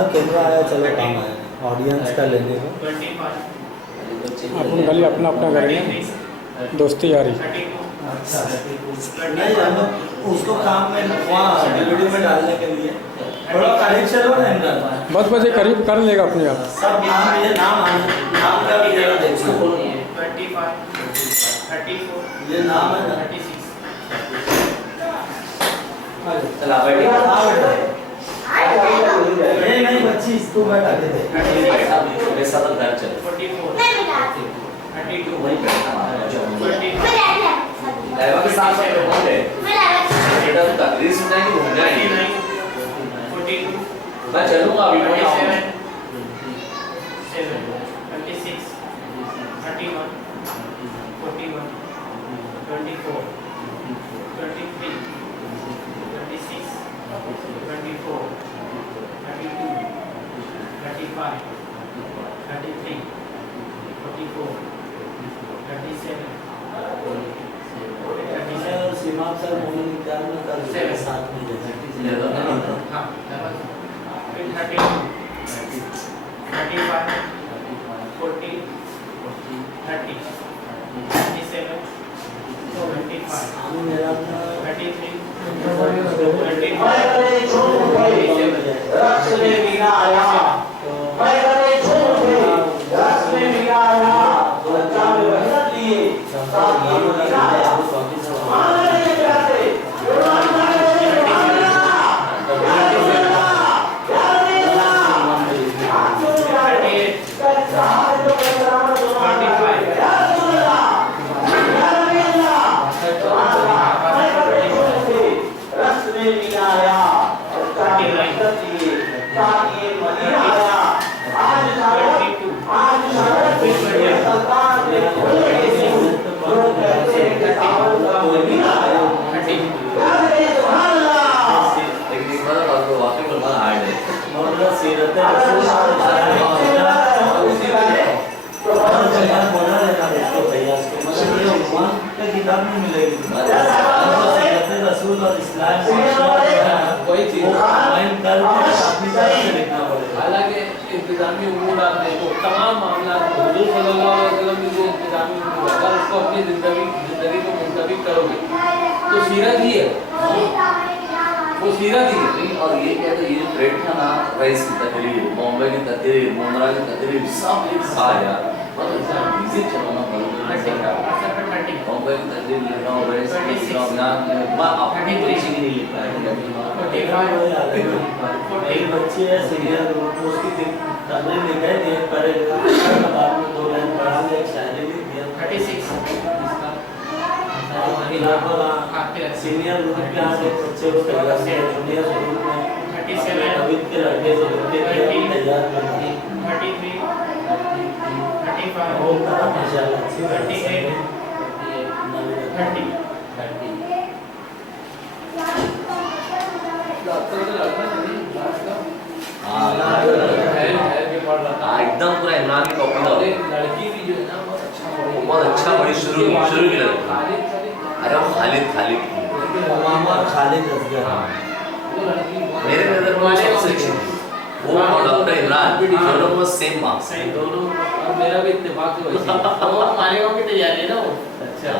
का कैमरा आया, चलो काम आया ऑडियंस का लेने को। अपन खाली अपना अपना करेंगे, दोस्ती यारी। अच्छा नहीं, हम उसको काम में वहाँ डीवीडी में डालने के लिए थोड़ा कनेक्शन हो ना इनका। बस बस ये करीब कर लेगा अपने आप। सब नाम, ये नाम नाम का भी जरा देखो। 25, 34, ये नाम है ना, 36। चला बैठे। नहीं नहीं बच्ची इसको बैठा दे दे। 44, 32, वही करना लाइवा के साथ साथ कौन है बेटा, तो तकरीर सुनाई कि घूम जाएंगे। 42, मैं चलूंगा अभी, मैं आऊंगा। 27, 26, 31, 41, 24, 23, 26, 24, 32, 35, 33, 44, 37, सीमा सर मूवी निकाल में कर सेवन। साथ में ले लो ना। हाँ, फिर 32, 35, 40, 30, 37, 25, हम मेरा 33, लेकिन एक बार आपको वाकई में बड़ा हार्ड है। मोहम्मद सीरत रसूल बोला लेना इसको भैया, इसको मतलब ये भगवान का किताब में मिलेगी। सीरत रसूल और इस्लाम कोई चीज वो कंबाइन करके अपनी तरफ से लिखना पड़ेगा। हालांकि इंतजामी उमूर आप देखो, तमाम मामला हुजूर सल्लल्लाहु अलैहि वसल्लम की जो इंतजामी उमूर है, अगर उसको अपनी जिंदगी को मुंतबिक करोगे तो सीरत ही है, वो सीरत ही है। नहीं, और ये कहते हैं ये ट्रेड था ना, रईस की तकरीर, बॉम्बे की तकरीर, मुंद्रा की तकरीर, सब एक साथ यार बहुत अच्छा बिजी चलाना पड़ता है। बॉम्बे की तकरीर लिख रहा हूँ, रईस की लिख रहा हूँ, यहाँ मैं अपनी पेशी की नहीं लिख पाया। एक बच्चे है सीनियर ग्रुप, उसकी तकरीर लिखे थे, पढ़े बाद में 2 लाइन पढ़ा ले, एक शायरी लिख दिया। 36, सीनियर ग्रुप के आगे बच्चे को जूनियर ग्रुप में 37, कवित के लड़के जो लड़के थे तैयार करते 33, 35, वो करा माशाल्लाह अच्छी बात है। 30, एकदम पूरा इमरान की कॉपी था। लड़की भी जो है ना बहुत अच्छा पढ़ी, वो बहुत अच्छा पढ़ी, शुरू की लड़की। अरे वो खालिद मोहम्मद खालिद असगर, वो लड़की मेरे नजर में वो सबसे अच्छी थी। वो और डॉक्टर इमरान दोनों को सेम मार्क्स। दोनों, और मेरा भी इत्तेफाक है वैसे। वो मालेगांव की तैयारी है ना वो। अच्छा,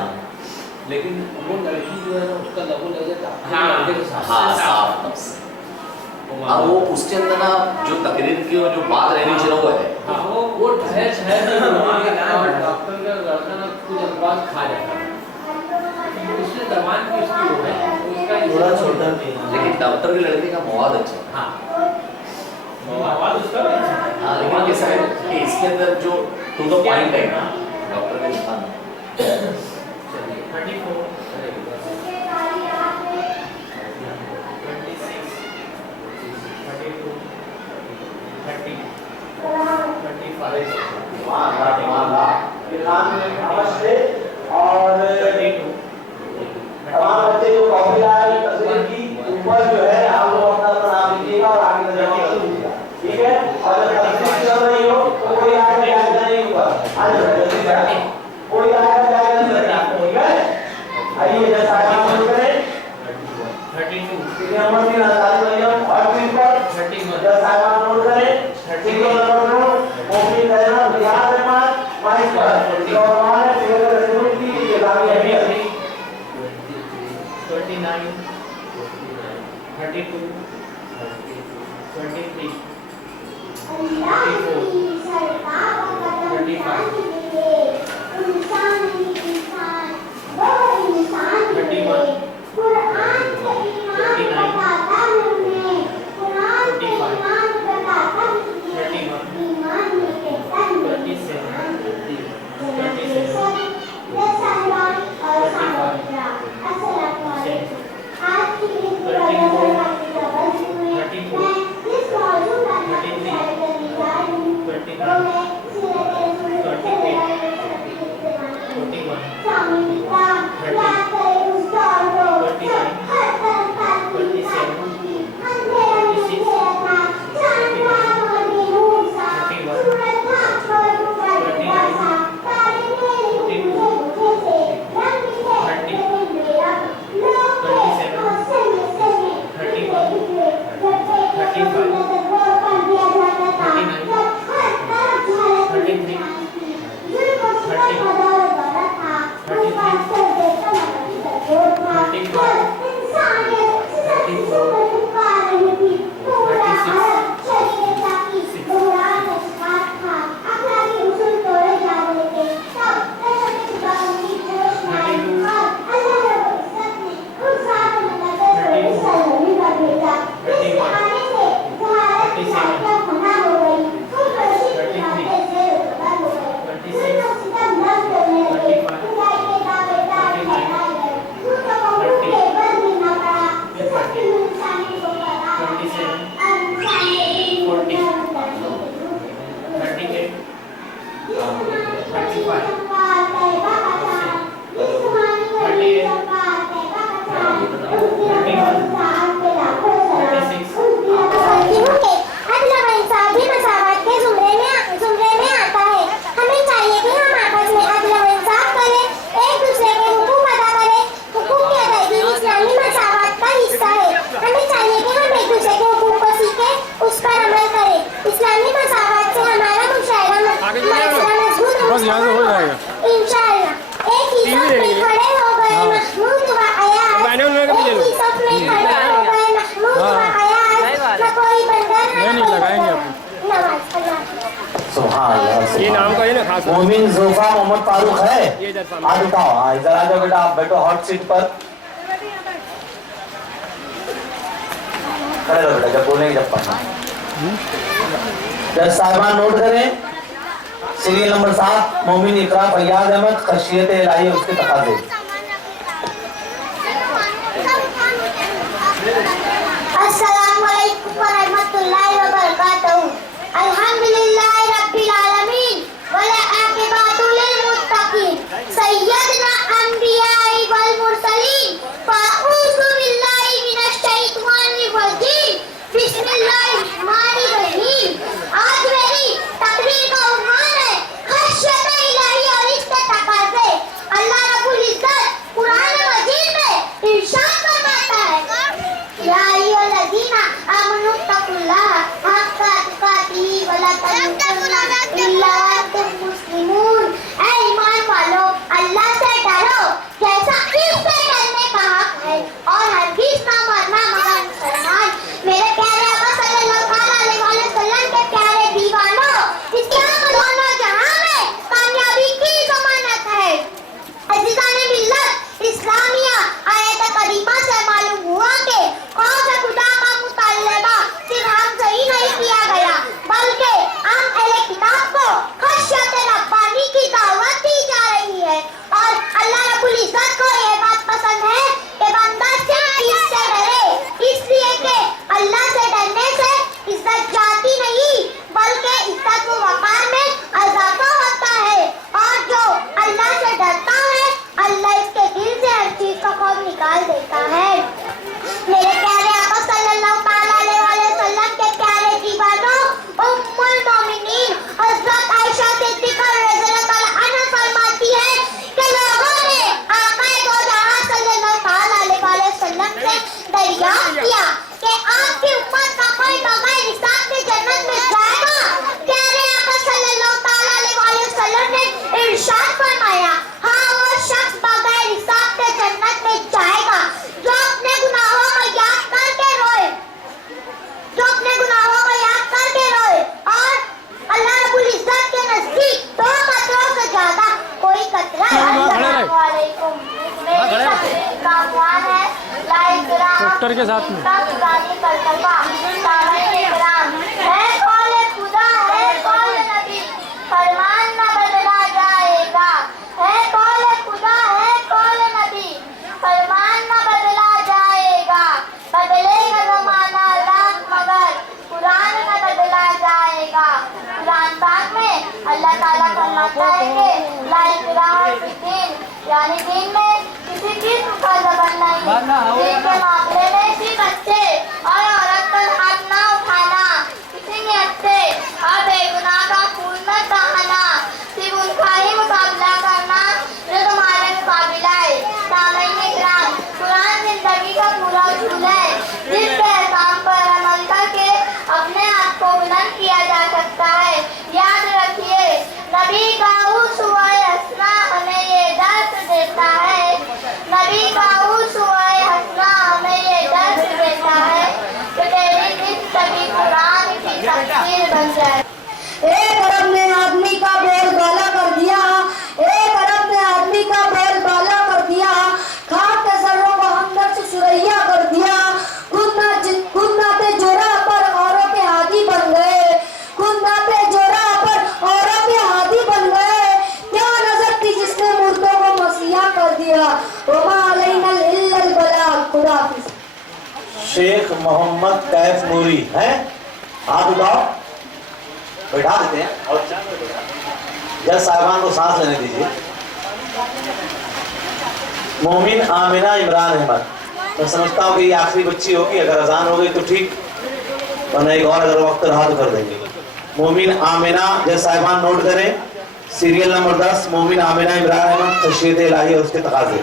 लेकिन वो लड़की जो है ना उसका लबो लगे हाँ, लड़के के साथ हाँ साफ। अब वो उसके अंदर ना जो तकरीर की और जो बात रहनी चाहिए वो है। हाँ, वो ठहर और डॉक्टर का लड़का ना कुछ अल्फाज खा जाता है, उससे जबान की उसकी वो है, उसका थोड़ा छोटा भी है। लेकिन डॉक्टर के लड़के का बहुत अच्छा है। हाँ, आवाज उसका भी अच्छा है। हाँ, लेकिन कैसा है कि इसके अंदर जो टू द पॉइंट है ना डॉक्टर के इंसान 34, 26, 32, 30, 35, और 32, तमाम बच्चे जो कॉपी आए तस्वीर की ऊपर जो है आप लोग अपना अपना नाम लिखिएगा और आगे का जवाब दीजिएगा, ठीक है। और जब तस्वीर चल रही हो तो कोई आगे जाएगा नहीं ऊपर, आ जाओ जल्दी से आओ, कोई आगे जाएगा नहीं, ठीक है। आइए जैसा आप लोग करें 32, सीनियर नंबर 3 आजाद मरियम और 3 पर 31, जैसा आप नोट करें 32, 23, बस यहाँ से हो जाएगा। इंशाअल्लाह एक ही साथ में खड़े हो गए महमूद व अयाज, एक ही साथ में खड़े हो गए महमूद व अयाज, न कोई बंदर नहीं लगाएंगे आप। नमाज अल्लाह। सुभान अल्लाह। ये नाम का है ना खास मोमिन जोफा मोहम्मद फारूक है। ये इधर सामने। हाँ बताओ, हाँ इधर आ जाओ बेटा, आप बैठो हॉट सीट पर, खड़े रहो बेटा, जब बोलेंगे जब पढ़ना। जज साहिबान नोट करें, सीरियल नंबर 7 मोमिन इकरा फैयाज अहमद, खशियत इलाही उसके तकाज़े। अस्सलामु अलैकुम व रहमतुल्लाहि व बरकातहू। अल्हम्दुलिल्लाहि रब्बिल आलमीन वल आक़िबतु लिल मुत्तक़ीन सय्यदना अंबियाई वल मुरसलीन फ़अऊज़ु बिल्लाहि मिनश शैतानिर रजीम बिस्मिल्लाहिर रहमानिर रहीम। आज मेरी तकरीर का उन्वान है खशियत इलाही और इसके तकाज़े। अल्लाह रब्बुल इज्जत डॉक्टर के साथ में फरमान न बदला जाएगा, है कौल खुदा, है कौल नबी, फरमान न बदला जाएगा, बदलेगा ज़माना लाख मगर कुरान न बदला जाएगा। कुरान पाक में अल्लाह ताला फरमाता है कि ला इकराह फिद्दीन, यानी दीन में किसी किस्म का ज़बर नहीं, दीन के मामले में सिर्फ अच्छे और औरत पर हाथ ना उठाना, किसी नियत से और बेगुनाह का खून न बहाना, सिर्फ उनका ही मुकाबला करना जो तुम्हारे मुकाबिल है। सामईन इकराम, कुरान जिंदगी का पूरा उसूल है जिसके एहकाम पर अमल करके अपने आप को बुलंद किया जा सकता है। याद रखिए, नबी का उस्वा-ए हसना हमें ये दर्स देता है, नबी का उस्वा-ए हसना हमें ये दर्स देता है कि तेरी जिंदगी कुरान की तफसीर बन जाए। एक अरब ने आदमी का बोलबाला कर दिया, एक अरब ने आदमी का बोलबाला कर दिया, खाक के सरों को हमदर्द से सुरैया कर दिया, खुद नाते जोरा पर औरों के हाथी बन गए, खुद नाते जोरा पर औरों के हाथी बन गए। क्या नजर थी जिसने मुर्दों को मसीहा कर दिया, वमा अलैना इल्लल बलाग। खुदा हाफिज। शेख मोहम्मद कैफ नूरी हैं, हाथ उठाओ, बैठा देते हैं और जज साहिबान को सांस लेने दीजिए। मोमिन आमिना इमरान अहमद, मैं समझता हूँ कि ये आखिरी बच्ची होगी, अगर अजान हो गई तो ठीक, वरना एक और अगर वक्त रहा तो कर देंगे। मोमिन आमिना, जज साहिबान नोट करें, सीरियल नंबर 10, मोमिन आमिना इमरान अहमद, तशरीत इलाही और उसके तकाजे।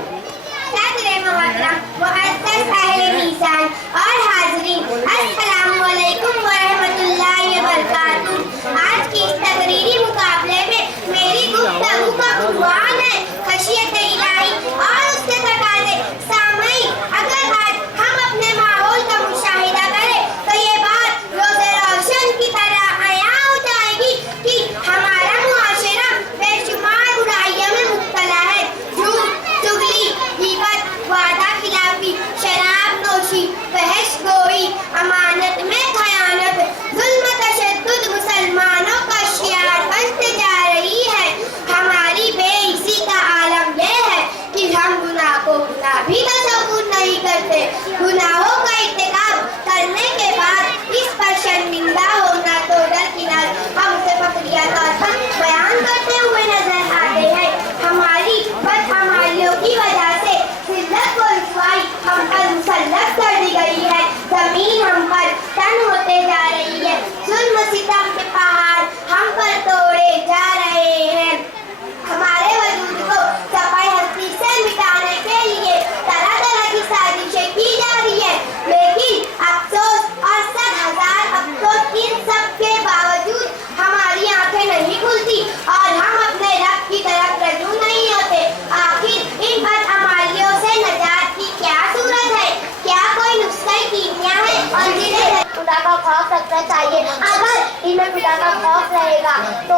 और हाज़रीन, अस्सलामु अलैकुम व रहमतुल्लाहि व बरकातुहू। आज की इस तकरीरी मुकाबले में मेरी गुफ्तगू का उन्वान है खशियत इलाही और उसके तकाज़े। सामईन, अगर आज हम अपने माहौल का मुशाहिदा करें तो ये बात रोज़े रोशन की तरह अया हो जाएगी कि हमारा मुआशरा बेशुमार बुराइयों में मुब्तला है। झूठ, चुगली, गीबत, वादा खिलाफी, शराब नोशी, बहस गोई, अमानत में खयानत, जुल्म तशद्दुद मुसलमानों का शियार बनते जा रही है। हमारी बेइज्जती का आलम यह है कि हम गुनाह को गुनाह भी तसव्वुर नहीं करते। गुनाहों का इर्तिकाब करने के बाद इस पर शर्मिंदा होना तो दरकिनार हम उसे फखरिया तौर पर बयान करते हुए नजर आते हैं। हमारी बदअमालियों की वजह से जिल्लत व रुसवाई हम पर मुसल्लत कर दी गई है, जमीन हम पर तन होते जा रही है, जुल्म सितम के पहाड़ हम पर तोड़े जा रहे हैं। हमारे वजूद को सफाई हस्ती से मिटाने के लिए तरह तरह की साजिशें की जा रही है, लेकिन अफसोस और 100,000 अफसोस इन सब के बावजूद हमारी आंखें नहीं खुलती और हम अपने रब की तरफ रजू नहीं होते। आखिर इन बदअमालियों से नजात की क्या सूरत है? क्या कोई नुस्खा कीमिया है? और जिन्हें खुदा का खौफ रखना चाहिए। अगर इनमें खुदा का खौफ रहेगा तो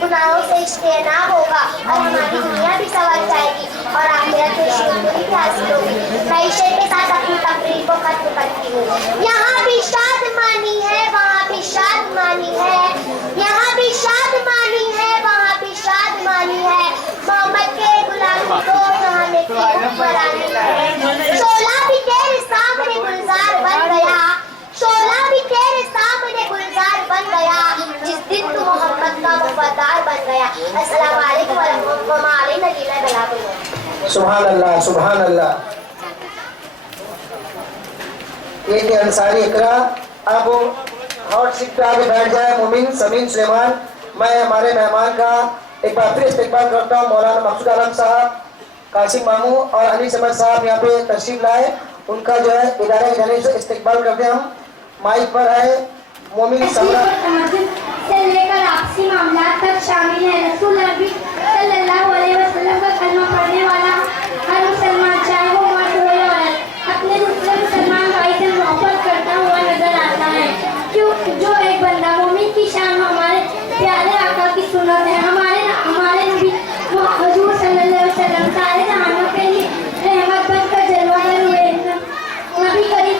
गुनाहों से इज्तिनाब होगा और हमारी दुनिया भी संवर जाएगी और आखिरत में शुक्र भी हासिल होगी। मैं इस शेर के साथ अपनी तकरीर को खत्म करती हूँ। यहाँ भी शादमानी है, वहाँ भी शादमानी है, यहाँ भी शादमानी है, वहाँ भी शादमानी है। मोहम्मद के गुलामी को हमें हुक्मरानी है। शोला भी तेरे सामने गुलजार बन गया, शोला भी तेरे सामने गुलजार बन गया, जिस दिन तू मोहम्मद का वफादार बन गया। अस्सलाम वालेकुम व रहमतुल्लाहि व बरकातुहू। सुभान अल्लाह, सुभान अल्लाह। ये कि अंसारी इकरा अब हॉट सीट पे आगे बैठ जाए। मोमिन समीन सुलेमान, मैं हमारे मेहमान का एक बार फिर इस्तेकबाल करता हूँ। मौलाना मकसूद आलम साहब, कासिम मामू और अली समद साहब यहाँ पे तशरीफ लाए, उनका जो है इदारे की जानिब से इस्तेकबाल करते हैं हम। माइक पर है मोमिन समरा से लेकर आपसी मामलात तक शामिल है। रसूल नबी सल्लल्लाहु अलैहि वसल्लम का कलमा पढ़ने वाला हर मुसलमान, चाहे वो मर्द हो या औरत, अपने दूसरे मुसलमान भाई से मोहब्बत करता हुआ नजर आता है। क्यों जो एक बंदा मोमिन की शान हमारे प्यारे आका की सुन्नत है। हमारे नबी हुजूर सल्लल्लाहु अलैहि वसल्लम सारे जहानों के लिए रहमत बनकर जलवागर हुए। नबी करीम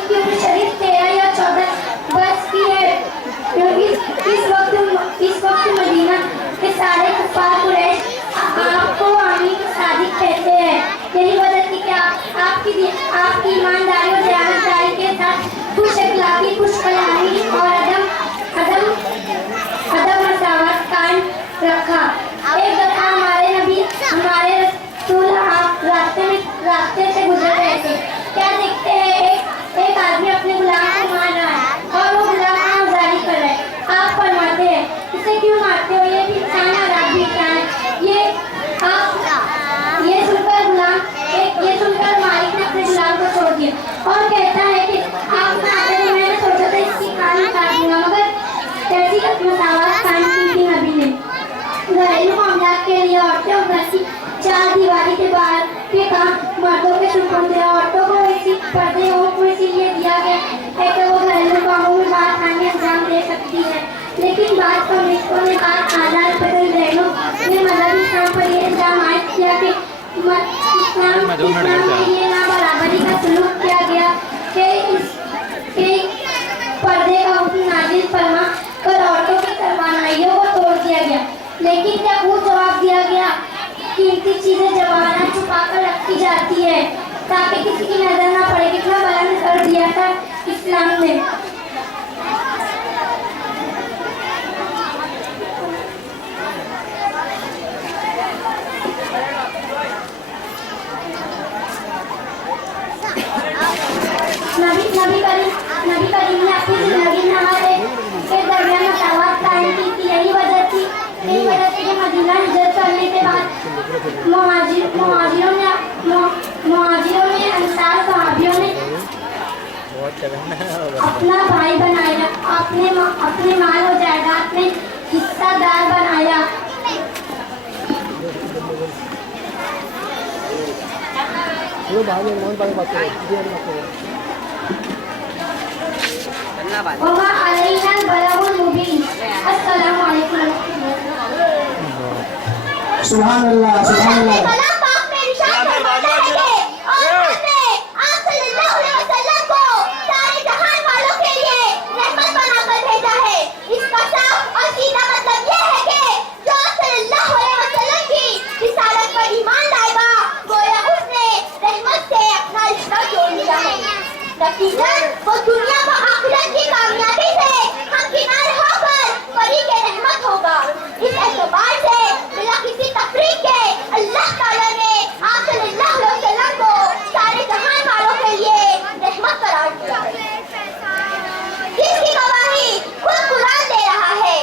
इस वक्त मदीना के सारे कुफार कुरैश आपको आमीन सादिक कहते हैं। यही वजह थी कि आपकी ईमानदारी और दयालुदारी के साथ खुश अखलाकी, खुश कलामी और अदब मसावत कायम रखा। एक दफा हमारे रसूल आप रास्ते से गुजर रहे थे। क्या देखते हैं एक आदमी अपने गुलाम को मार रहा है और वो गुलाम आज़ादी कर रहा है। आप फरमाते हैं इसे क्यों मारते हो, ये भी इंसान है और आप भी इंसान है। ये सुनकर मालिक ने अपने गुलाम को छोड़ दिया और कहता है कि आप मैंने सोचा था इसकी कान काट दूंगा, मगर ऐसी मसावत कान की थी नबी ने। घरेलू मामलात के लिए औरतें और घर की चार दीवारी के बाहर के काम मर्दों के सुपुर्द, औरतों को इसी पर्दे को इसीलिए दिया गया है कि वो घरेलू कामों में बासानी अंजाम दे सकती है। लेकिन बाद कम्युनिस्टों ने बात आजाद बदल बहनों ने मजहबी इस्लाम पर यह इल्जाम आयद किया कि इस्लाम में ये ना बराबरी का सलूक किया गया कि पर्दे का हुक्म नाजिल फरमा कर औरतों की तवानाइयों को तोड़ दिया गया। लेकिन क्या वो जवाब दिया गया, कीमती चीजें जबाना छुपा कर रखी जाती है ताकि किसी की नजर ना पड़े। कितना बुलंद कर दिया था इस्लाम ने। नबी करीम ने अपनी जिंदगी में हर एक के दरमियान मसावत कायम की थी। यही वजह थी कि मदीना हिजरत करने के बाद मुहाजिरों ने अंसार सहाबियों ने अपना भाई बनाया, अपने माल और जायदाद में हिस्सादार बनाया। सुभान अल्लाह, सुभान अल्लाह। वो दुनिया व आखिरत की कामयाबी से हमकिनार होकर परी के रहमत होगा। इस एतबार से बिना किसी तफरीक के अल्लाह ताला ने आप सल्लल्लाहु अलैहि वसल्लम को सारे जहान वालों के लिए रहमत करार दिया, जिसकी गवाही खुद कुरान दे रहा है।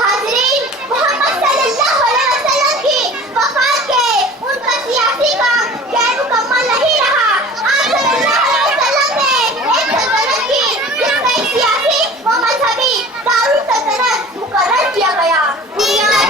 हाज़रीन, मोहम्मद सल्लल्लाहु अलैहि वसल्लम की वफात के उनका सियासी काम गैर मुकम्मल नहीं रहा। आप सल्लल्लाहु अलैहि वसल्लम ने एक सल्तनत की जिसमें एक सियासी व मजहबी दारुल सल्तनत मुकर्रर किया गया। दुनिया में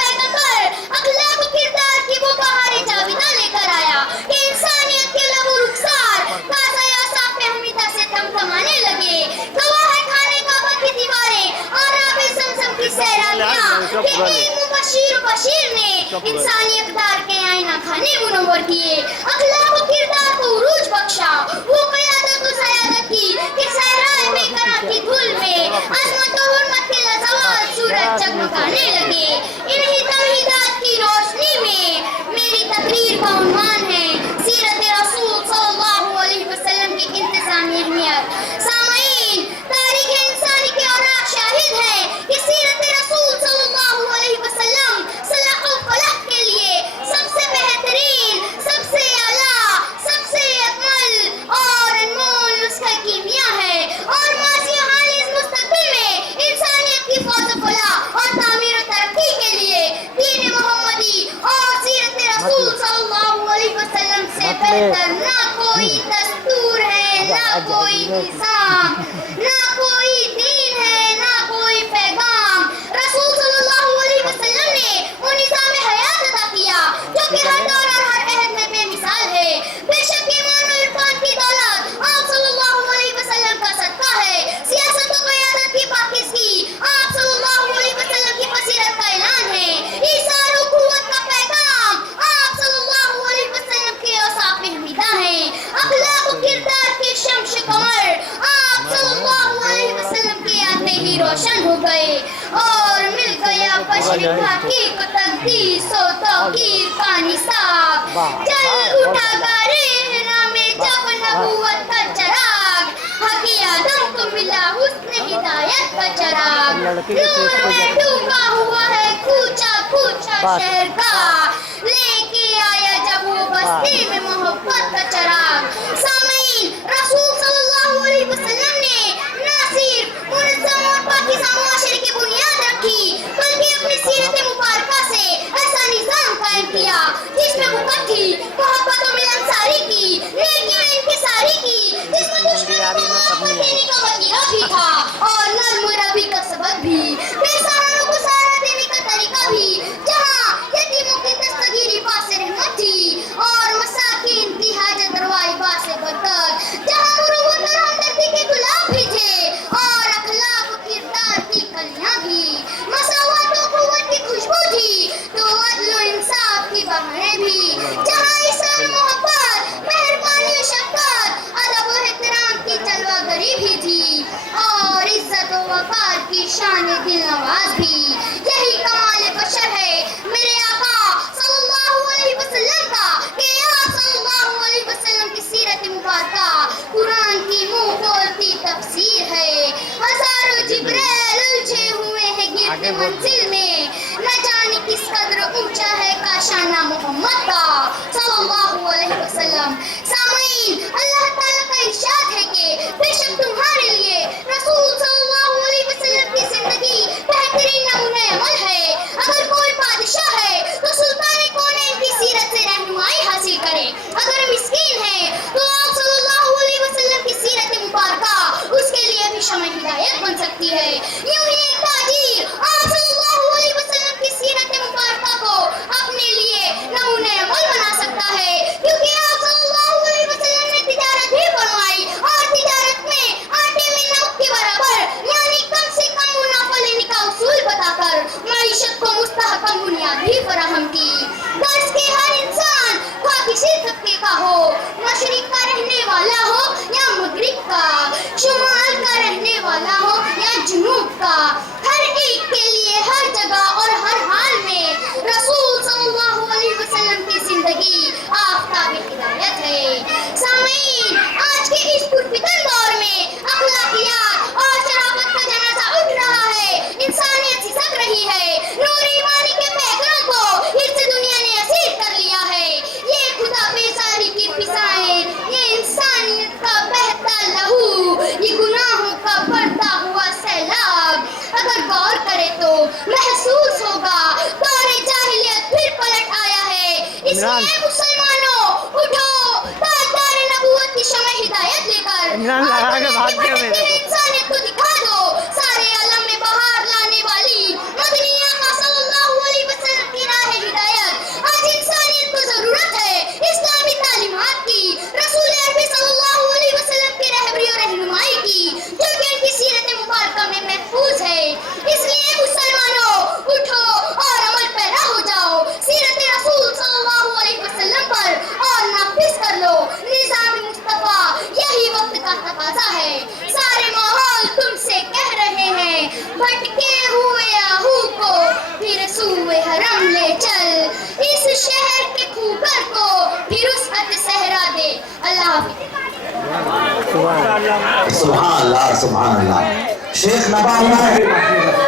पैदा कर अखलाक व किरदार की वो बहार जाविदा लेकर आया कि इंसानियत के लबो रुखसार ताज़ा यासा फहमीदा से थमथमाने लगे। गवाह है खाने काबा की दीवारें और आबे ज़मज़म की सैरानियां कि एक मुबशिर बशीर ने इंसानी अक़दार के आईना खाने मुनव्वर किए, अखलाक व किरदार को उरूज बख्शा। वो क़यादत व ज़यादत की कि सहराए बेकरार की धूल में अज़मत व हुर्मत के लाजवाब सूरज जगमगाने लगे। इन्हीं तमहीदात की रोशनी में मेरी तकरीर का उन्वान है सीरत रसूल सल्लल्लाहु अलैहि वसल्लम की इंतज़ामी अहमियत। सामईन, तारीख़ इंसानी के औराक़ शाहिद है कि सीरत रसूल सल्लल्लाहु अलैहि वसल्लम सलाहुल फलाह के लिए सबसे बेहतरीन, सबसे आला, सबसे अकमल और अनमोल नुस्खा कीमिया है। और माज़ी हाल इस मुस्तक़बिल में इंसानियत की फौज़ फलाह और तामीर और तरक्की के लिए दीन मोहम्मदी और सीरत रसूल सल्लल्लाहु अलैहि वसल्लम से बेहतर ना कोई दस्तूर है, ना कोई निज़ाम, ना कोई दीन है, ना कोई पैगाम। रसूल सल्लल्लाहु अलैहि वसल्लम ने वो निज़ाम हयात अता किया जो कि हर दौर और हर अहद में बेमिसाल है। बेशक ईमान और इरफान की दौलत आप सल्लल्लाहु अलैहि वसल्लम का सदका है। सियासत और क़यादत की पाकीज़गी आप सल्लल्लाहु अलैहि वसल्लम की बसीरत का ऐलान है। ईसार और क़ुव्वत का पैगाम आप सल्लल्लाहु अलैहि वसल्लम के औसाफ़ में हमीदा और मिल गया पशरिफा की को तकदीर सो तौकीर का निसाब जल उठा गारेहरा में जब नबूवत का चराग हकी आदम को मिला हुस्न हिदायत का चराग नूर में डूबा हुआ है कूचा कूचा शहर का लेके आया जब वो बस्ती में मोहब्बत का चराग सामीन रसूल सल्लल्लाहु अलैहि वसल्लम ने ना सिर्फ मुनज़्ज़म और पाकीज़ा मुआशरे की बुनियाद रखी बल्कि अपनी सीरत मुबारका से ऐसा निज़ाम कायम किया जिसमें मुकद्दी मोहब्बत और मिलनसारी की नेकी और इंकिसारी की जिसमें दुश्मनों को मोहब्बत देने का वजीरा भी था और नर्म रबी का सबक भी बेसहारों को सहारा देने का तरीका भी जहाँ यतीमों की दस्तगीरी बासे रहमत थी और मसाकीन की हाजत रवाई बासे बरकत जहाँ मुरुवत और हमदर्दी के गुलाब भी थे और अखलाक और किरदार की कलियां भी मसावत और कुव्वत की खुशबू थी तो अदल और इंसाफ की बहारें भी जहाँ इस्लाम मोहब्बत मेहरबानी और शफकत अदब और एहतराम की जलवागरी भी थी और इज्जत और वकार की शान दिल नवाज भी यही कमाल बशर है मेरे आका सल्लल्लाहु अलैहि वसल्लम का कि आप सल्लल्लाहु अलैहि वसल्लम की सीरत मुबारका कुरान की मुंह बोलती तफसीर है हजारों जिब्राइल उलझे हुए हैं गिरते मंजिल में न जाने किस कदर ऊंचा है काशाना मोहम्मद का सल्लल्लाहु अलैहि वसल्लम सामीन अल्लाह ताला का इरशाद है कि बेशक तुम्हारे लिए रसूल सल्लल्लाहु अलैहि वसल्लम की जिंदगी बेहतरीन नमूना अमल है अगर कोई बादशाह है तो सुल्तान कौनैन की सीरत से रहनुमाई हासिल करे अगर मिस्कीन है तो आप सल्लल्लाहु अलैहि वसल्लम की सीरत मुबारका उसके लिए भी शमअ हिदायत बन सकती है यूं ही एक ताजीर आप सल्लल्लाहु अलैहि वसल्लम की सीरत मुबारका को अपने लिए नमूना अमल बना सकता है क्योंकि आप सल्लल्लाहु अलैहि वसल्लम ने तिजारत भी फरमाई और तिजारत में आटे में नमक के बराबर यानी कम से कम मुनाफा लेने का उसूल बताकर मईशत को मुस्तहकम बुनियाद भी फराहम की दर्ज के हर इंसान खा किसी तबके का हो मशरिक का रहने वाला हो या मगरिब का शुमाल का रहने वाला हो या जुनूब का हर एक के लिए हर जगह और हर हाल में रसूल सल्लल्लाहु अलैहि वसल्लम की जिंदगी आफताब हिदायत है सामीन आज के इस पुरफितन दौर में अखलाकियात और शराफत का जनाजा उठ रहा है इंसानियत सिसक रही है नूर ईमानी के पैगंबर को इस दुनिया ने असीर कर लिया है ये खुदा बेजारी की फिजाएं ये इंसानियत का बहता लहू ये गुनाहों का बढ़ता हुआ सैलाब अगर गौर करे तो महसूस होगा दौरे जाहिलियत फिर पलट आया है इसलिए मुसलमानों उठो ताजदार नबूवत की शमअ हिदायत लेकर इंसानियत को दिखा दो सारे आलम में बहार लाने वाली मदनी आका सल्लल्लाहु अलैहि वसल्लम की राह हिदायत आज इंसानियत को जरूरत है इस्लामी तालीमात की रसूल अरबी सल्लल्लाहु अलैहि वसल्लम की रहबरी और रहनुमाई की जो कि उनकी सीरत मुबारका में महफूज है इसलिए मुसलमानों उठो और अमल पैरा हो जाओ सीरत रसूल सल्लल्लाहु अलैहि वसल्लम पर और नाफिज कर लो निज़ाम मुस्तफा यही वक्त का तकाजा है सारे माहौल तुमसे कह रहे हैं भटके हुए आहू को फिर सूए हरम ले चल इस शहर के खूबर को फिर उसअत सहरा दे अल्लाह सुभान अल्लाह सुभान अल्लाह शेख नवाब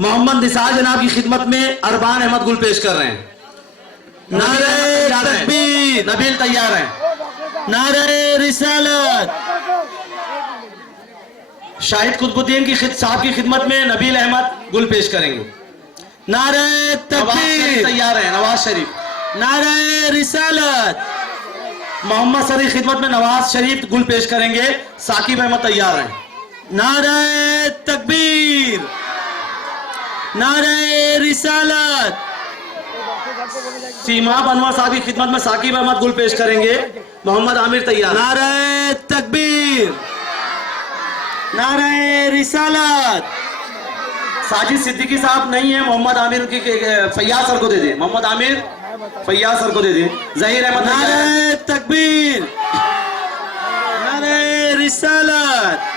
मोहम्मद निसार जनाब की खिदमत में अरबान अहमद गुल पेश कर रहे हैं। नारे तकबीर। नबील तैयार हैं। नारे रिसालत। शाहिद कुतुबुद्दीन की साहब की खिदमत में नबील अहमद गुल पेश करेंगे। नारे तकबीर तैयार हैं। नवाज शरीफ। नारे रिसालत। मोहम्मद सर की खिदमत में नवाज शरीफ गुल पेश करेंगे। साकिब अहमद तैयार हैं। नारे तकबीर। नारे रिसालत। सीमा अनवर साहब की खिदमत में साकिब अहमद गुल पेश करेंगे। मोहम्मद आमिर तैयार। नारे तकबीर। नारे रिसालत। साजिद सिद्दीकी साहब नहीं है, मोहम्मद आमिर की फैयाज सर को दे दे। मोहम्मद आमिर फैयाज सर को दे दे। जहीर अहमद। नारे तकबीर। नारे रिसालत।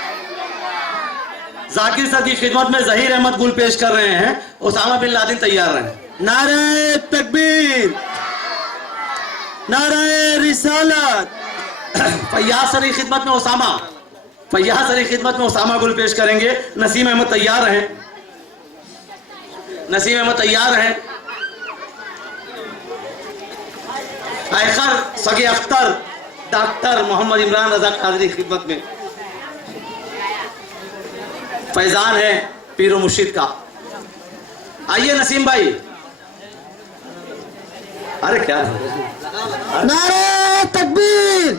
जाकिर सर की खिदमत में जहीर अहमद गुल पेश कर रहे हैं। उसामा बिन लादेन तैयार हैं। नारे तकबीर। नारे रिसालत। फैयाज सर की खिदमत में उसामा। फैयाज सर की खिदमत में उसामा गुल पेश करेंगे। नसीम अहमद तैयार हैं। नसीम अहमद तैयार हैं। आखिर सगे अख्तर डॉक्टर मोहम्मद इमरान रजा कादरी की खिदमत में फैजान है पीरो मुर्शिद का। आइए नसीम भाई। अरे क्या नारे तकबीर।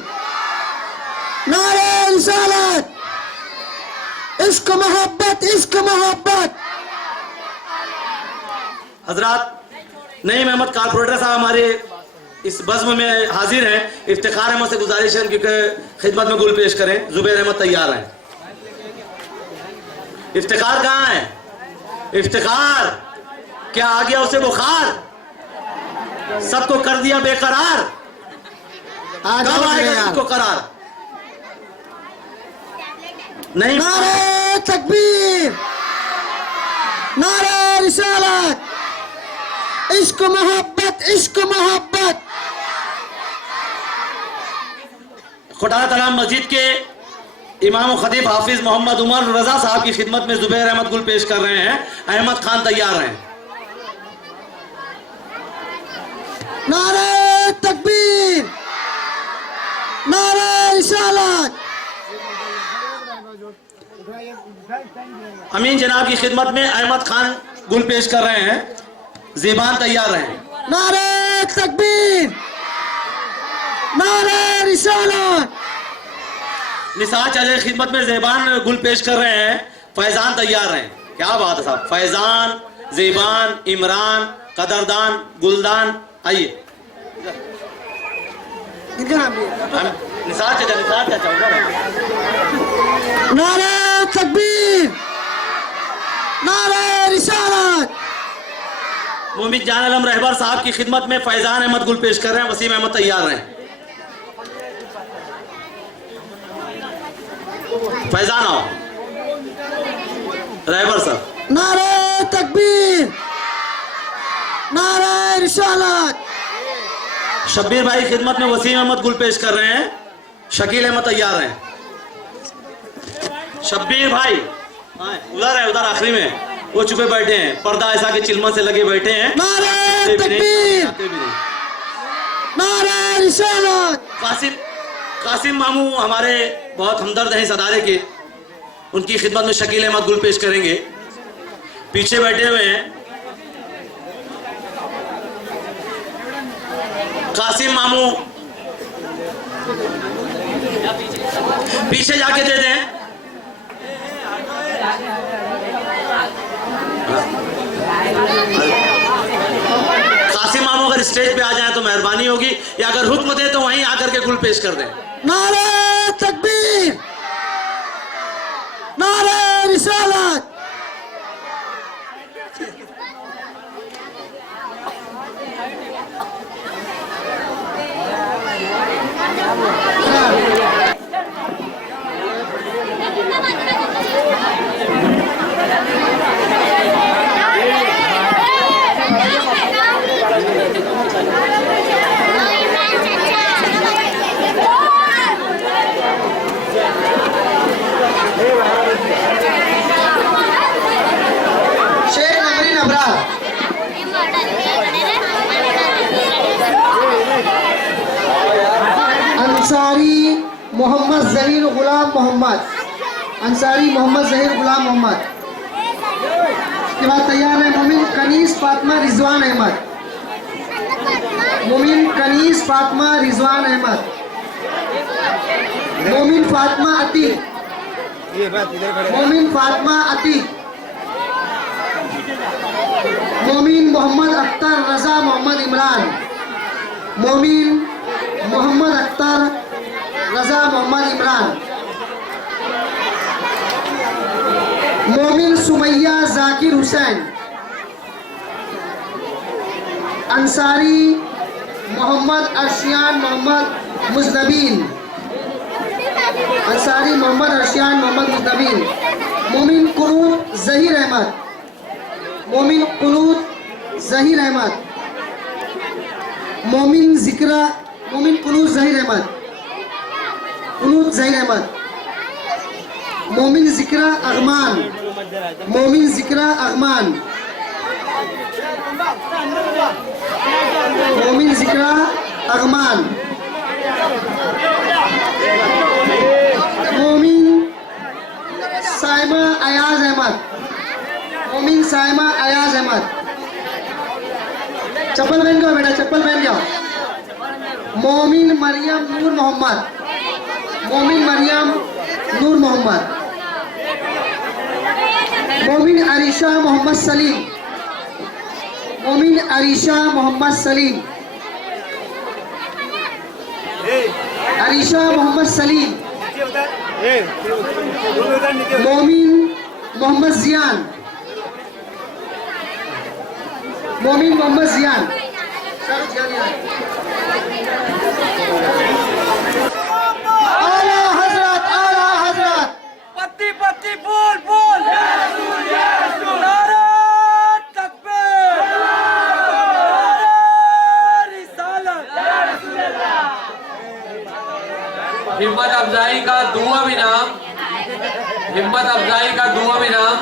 नारे रिसालत। इश्क मोहब्बत। इश्क मोहब्बत। हजरात नईम अहमद कारपोरेटर साहब हमारे इस बज़्म में हाजिर हैं। इफ्तिखार अहमद से गुजारिश है उनकी खिदमत में गुल पेश करें। जुबैर अहमद तैयार हैं। इफ्तिखार कहाँ है? इफ्तिखार क्या आ गया उसे बुखार? सबको कर दिया बेकरार। कब आएगा सबको करार? नहीं। नारे तकबीर। नारे रिसालत। इश्क मोहब्बत। इश्क मोहब्बत। खुदा तआला मस्जिद के इमाम व खतीब हाफिज मोहम्मद उमर रजा साहब की खिदमत में जुबैर अहमद गुल पेश कर रहे हैं। अहमद खान तैयार हैं। नारे तकबीर। नारे रिसालत। अमीन जनाब की खिदमत में अहमद खान गुल पेश कर रहे हैं। ज़ेबान तैयार हैं। नारे तकबीर। नारे रिसालत। निसार चाचा की खिदमत में ज़ेबान गुल पेश कर रहे हैं। फैजान तैयार हैं। क्या बात है साहब। फैजान, ज़ेबान, इमरान, कदरदान, गुलदान। आइए निसार चाचा उधर है। नारे तकबीर। नारे रिसालत। मोमिन जान आलम रहबर साहब की खिदमत में फैजान अहमद गुल पेश कर रहे हैं। वसीम अहमद तैयार हैं। फैजान आओ। रहबर साहब। नारे तकबीर। नारे रिसालत। शब्बीर भाई की खिदमत में वसीम अहमद गुल पेश कर रहे हैं। शकील अहमद तैयार हैं। शब्बीर भाई उधर है, उधर आखिरी में वो चुपे बैठे हैं। पर्दा ऐसा के चिलमन से लगे बैठे हैं। नारे तकबीर। नारे रिसालत। कासिम मामू हमारे बहुत हमदर्द हैं सदारे के। उनकी खिदमत में शकील अहमद गुल पेश करेंगे। पीछे बैठे हुए हैं कासिम मामू। पीछे जाके दे दें। कासिम मामू अगर स्टेज पे आ जाए तो मेहरबानी होगी, या अगर हुक्म दे तो वहीं आकर के गुल पेश कर दें। नारे तकबीर। नारे रिसालत। मोहम्मद जहीर गुलाम मोहम्मद, अंसारी मोहम्मद जहीर गुलाम मोहम्मद। इसके बाद तैयार है मोमिन कनीस फातिमा रिजवान अहमद, मोमिन कनीस फातिमा रिजवान अहमद, मोमिन फातिमा अतीक, मोमिन फातिमा अतीक, मोमिन मोहम्मद अख्तर रजा मोहम्मद इमरान, मोमिन मोहम्मद अख्तर रजा मोहम्मद इमरान, मोमिन सुमैया जाकिर हुसैन, अंसारी मोहम्मद अर्शियान मोहम्मद मुजनबीन, अंसारी मोहम्मद अर्शियान मोहम्मद मुजनबीन, मोमिन कुनूत जहीर अहमद, मोमिन कुनूत जहीर अहमद, मोमिन कुनूत जहीर अहमद, कुनूत जहीर अहमद, मोमिन जिक्रा अगमान, मोमिन जिक्रा अगमान, मोमिन जिक्रा अगमान, मोमिन साइमा अयाज अहमद, मोमिन साइमा अयाज अहमद। चप्पल पहन जाओ बेटा, चप्पल पहन जाओ। मोमिन मरियम नूर मोहम्मद, मोमिन मरियम नूर मोहम्मद, मोमिन अरीशा मोहम्मद सलीम, मोमिन अरीशा मोहम्मद सलीम, अरीशा मोहम्मद सलीम, मोमिन मोहम्मद जियान, मोमिन मोहम्मद जियान। आला हजरत, आला हजरत। पत्ती पत्ती बोल बोल नारे तकबीर, नारे रिसालत। हिम्मत अफजाई का दुआ इनाम, हिम्मत अफजाई का दुआ इनाम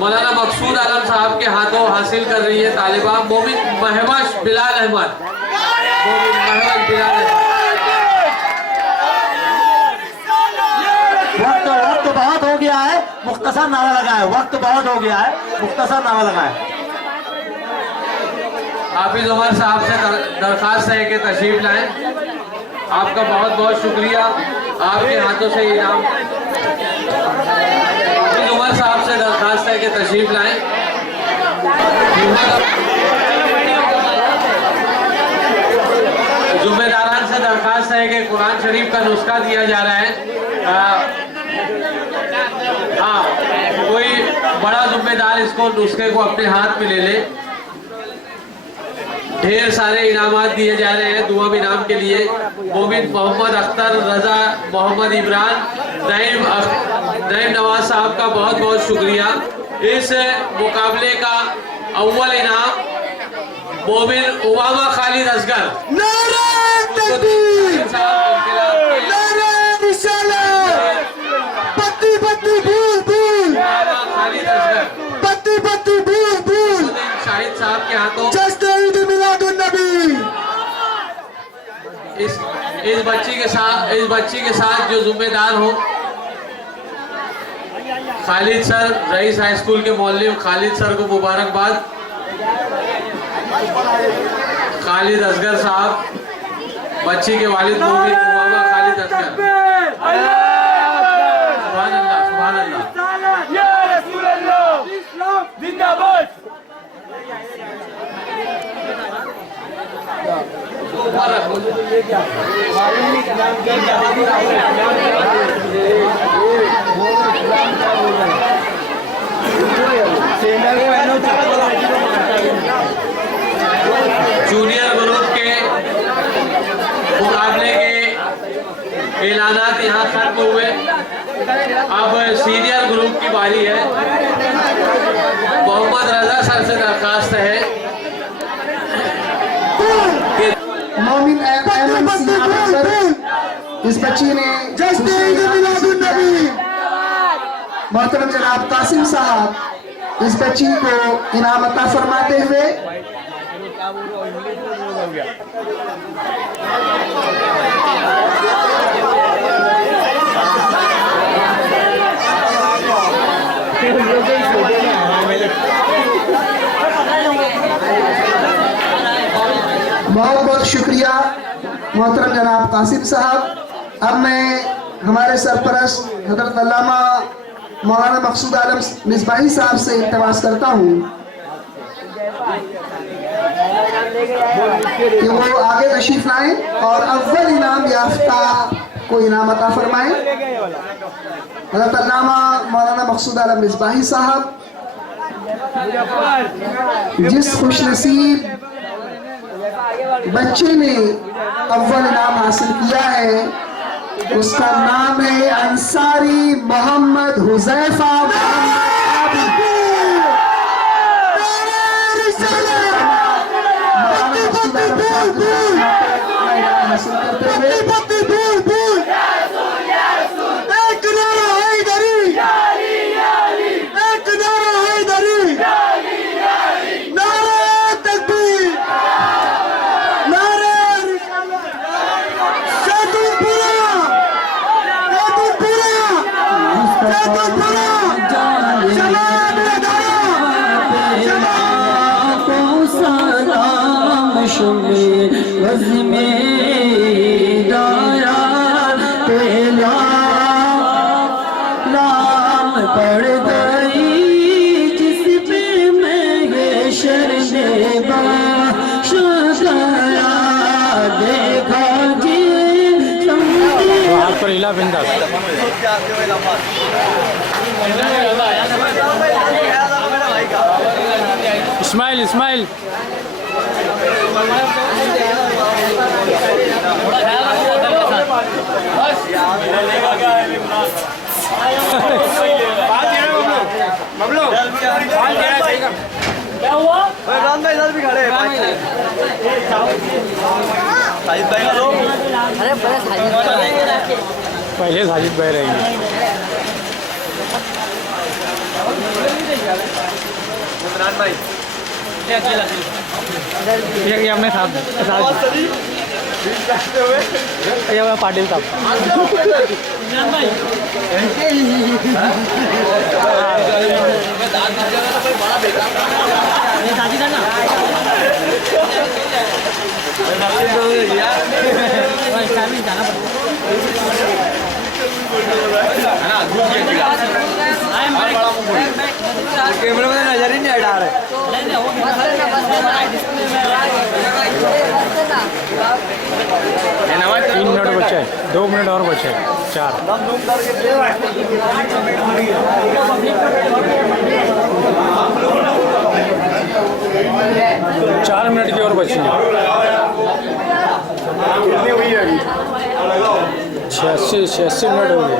मौलाना मकसूद आलम साहब के हाथों हासिल कर रही है तालिबा मोमिन महवश बिलाल अहमद, मोमिन महवश बिलाल अहमद। वक्त बहुत हो गया है, मुख्तसर नारा लगाए। वक्त बहुत हो गया है, मुख्तसर नारा लगाए। हाफिज उमर साहब से दरखास्त है कि तशरीफ लाएं। आपका बहुत बहुत शुक्रिया, आपके हाथों से इनाम। हाफिज उमर साहब से दरखास्त है कि तशरीफ लाएं। जुम्मेदारान से दरखास्त है कि कुरान शरीफ का नुस्खा दिया जा रहा है। हाँ, कोई बड़ा जुम्मेदार इसको नुस्खे को अपने हाथ में ले ले। ढेर सारे इनामात दिए जा रहे हैं दुआ इनाम के लिए। मोमिन मोहम्मद अख्तर रजा मोहम्मद इमरान, नईम नवाज साहब का बहुत बहुत शुक्रिया। इस मुकाबले का अव्वल इनाम मोमिन उमामा खालिद असगर, नारे तकबीर, नारे रिसालत, पत्ती पत्ती बूल बूल, खालिद असगर पत्ती पत्ती बूल बूल, शाहिद साहब के हाथों जश्न ईद मिलादुन नबी। इस बच्ची के साथ जो जिम्मेदार हो, Khalid sir, rice high school के मौलवी खालिद सर को मुबारकबाद। खालिद असगर साहब, बच्ची के वालिद मोमिन उमामा खालिद असगर। सुभान अल्लाह, सुभान अल्लाह। या रसूल अल्लाह, इस्लाम जिंदाबाद। जूनियर ग्रुप के मुकाबले के ऐलानात यहाँ खत्म हुए। अब सीनियर ग्रुप की बारी है। मोहम्मद रजा सर से दरखास्त है मोमिन अहमद सिंह सर, इस बच्ची ने मोहतरम जनाब कासिम साहब इस बच्ची को इनाम अता फरमाते हुए बहुत बहुत शुक्रिया मोहतरम जनाब कासिम साहब। अब मैं हमारे सरपरस्त हजरत अल्लामा मौलाना मकसूद आलम मिसबाही साहब से इल्तिमास करता हूँ कि वो आगे तशरीफ लाएं और अव्वल इनाम याफ्ता को इनाम अता फरमाएं। हजरत अल्लामा मौलाना मकसूद आलम मिसबाही साहब, जिस खुशनसीब बच्चे ने अव्वल इनाम हासिल किया है उसका नाम है अंसारी मोहम्मद हुजैफा पर इला बिंदास इस्माइल इस्माइल क्या हुआ? इमरान भाई इधर भी खड़े हैं साजिद भाई का लोग पहले साजिद भाई रहेंगे। इमरान भाई ये अपने साथ ये पाटिल साहब कैमरे में नजर ही नहीं हटा रहे। 3 मिनट बचे हैं, 2 मिनट और बचे हैं, 4 मिनट की और बची है। 86 मिनट हो गए।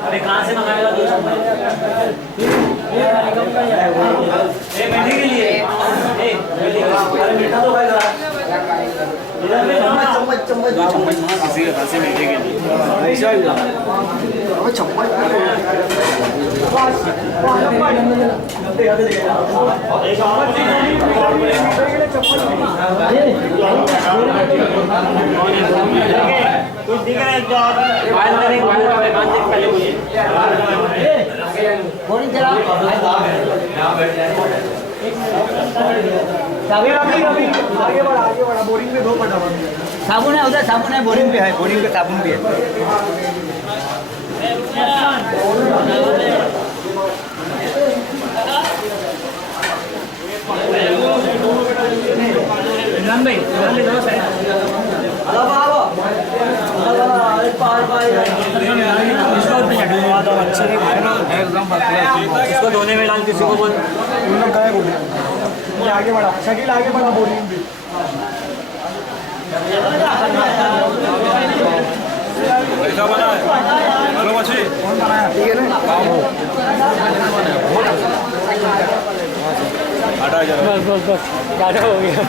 अरे कहाँ से मंगाएगा दो मीठे के लिए अरे मीठा तो खाएगा चम्मच किसी के खांसी मीठे के लिए कुछ दिख रहा है तो आप पहले मुझे आगे बढ़ा बोरिंग में 2 फटाफट साबुन है उधर, साबुन है बोरिंग पे है, बोरिंग पे साबुन भी है। इमरान भाई दोस्त है इसको धोने में डाल किसी को बोल आगे बढ़ा शकील आगे बढ़ा बोरिंग भी ऐसा बना है हेलो मछली ठीक है ना बस ज़्यादा हो गया।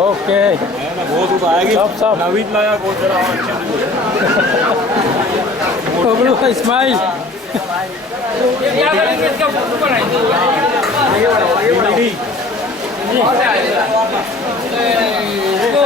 ओके बहुत आएगी सब नवीद लाया बहुत इस्माइल क्या करेंगे इसका फोटो बनाएंगे इसको